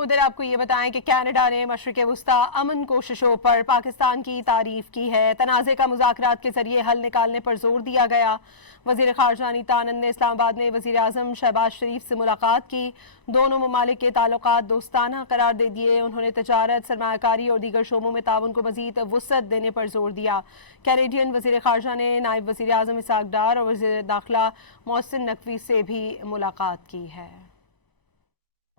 उधर आपको ये बताएं कि कनाडा ने मशरिक़ वुस्ता अमन कोशिशों पर पाकिस्तान की तारीफ की है। तनाज़े का मुज़ाकरात के जरिए हल निकालने पर जोर दिया गया। वज़ीर ख़ारजा अनीता आनंद ने इस्लामाबाद में वज़ीर आज़म शहबाज शरीफ से मुलाकात की। दोनों ममालिक के ताल्लुकात दोस्ताना करार दे दिए। उन्होंने तजारत, सरमायाकारी और दीगर शोबों में ताउन को मज़ीद वुसअत देने पर जोर दिया। कैनेडियन वज़ीर ख़ारजा ने नायब वज़ीर आज़म इसहाक डार और वज़ीर दाखिला मोहसिन नकवी से भी मुलाकात की है।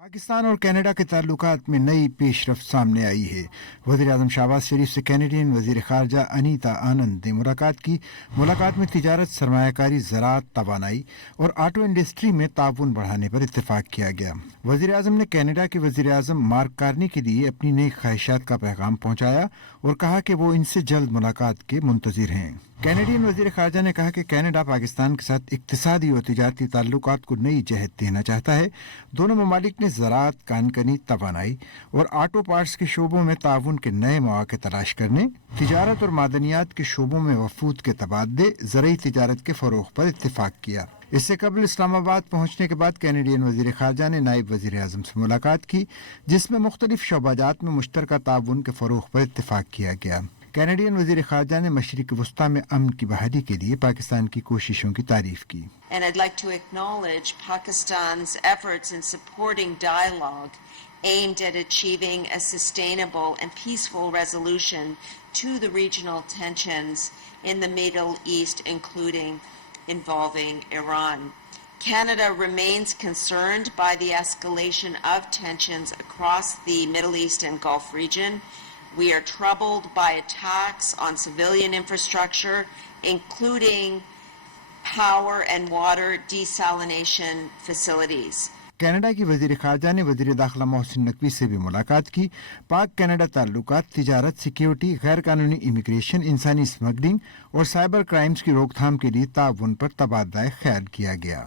पाकिस्तान और कनाडा के ताल्लुकात में नई पेशरफ्त सामने आई है। वज़ीर आज़म शहबाज शरीफ से कैनेडियन वज़ीर ख़ारजा अनीता आनंद ने मुलाकात की। मुलाकात में तिजारत, सरमायाकारी, ज़राअत, तवानाई और ऑटो इंडस्ट्री में ताउन बढ़ाने पर इत्तेफाक किया गया। वज़ीर आज़म ने कनाडा के वज़ीर आज़म मार्क कार्नी के लिए अपनी नई ख्वाहिशात का पैगाम पहुँचाया और कहा कि वो इनसे जल्द मुलाकात के मुंतज़िर हैं। कैनेडियन वज़ीर ख़ारजा ने कहा कि कनाडा पाकिस्तान के साथ इक़्तिसादी और तिजारती ताल्लुकात को नई जहत देना चाहता है। दोनों ममालिक ने ज़राअत, कानकनी, तवानाई और ऑटो पार्ट्स के शोबों में ताउन के नए मौक़े तलाश करने, तिजारत और मादनियात के शोबों में वफूद के तबादले, ज़रई तिजारत के फ़रोग़ पर इत्तेफाक किया। इससे कबल इस्लामाबाद पहुँचने के बाद कैनेडियन वज़ीर ख़ारजा ने नायब वज़ीर आज़म से मुलाकात की, जिसमें मुख्तलिफ शोबाजात में मुश्तरका ताउन के फ़रोग़ पर इत्तेफाक किया गया। कैनेडियन वज़ीर ख़ारजा ने मशरिक़ वुस्ता में अमन की बहाली के लिए पाकिस्तान की कोशिशों की तारीफ की। And I'd like to acknowledge Pakistan's efforts in supporting dialogue aimed at achieving a sustainable and peaceful resolution to the regional tensions in the Middle East, including involving Iran. Canada remains concerned by the escalation of tensions across the Middle East and Gulf region. We are troubled by attacks on civilian infrastructure, including power and water desalination facilities. Canada की वज़ीर ख़ारजा ने वज़ीर दाखिला मोहसिन नकवी से भी मुलाकात की। पाक कनाडा ताल्लुकात, तिजारत, सिक्योरिटी, गैर कानूनी इमिग्रेशन, इंसानी स्मगलिंग और साइबर क्राइम्स की रोकथाम के लिए ताउन पर तबादला ख्याल किया गया।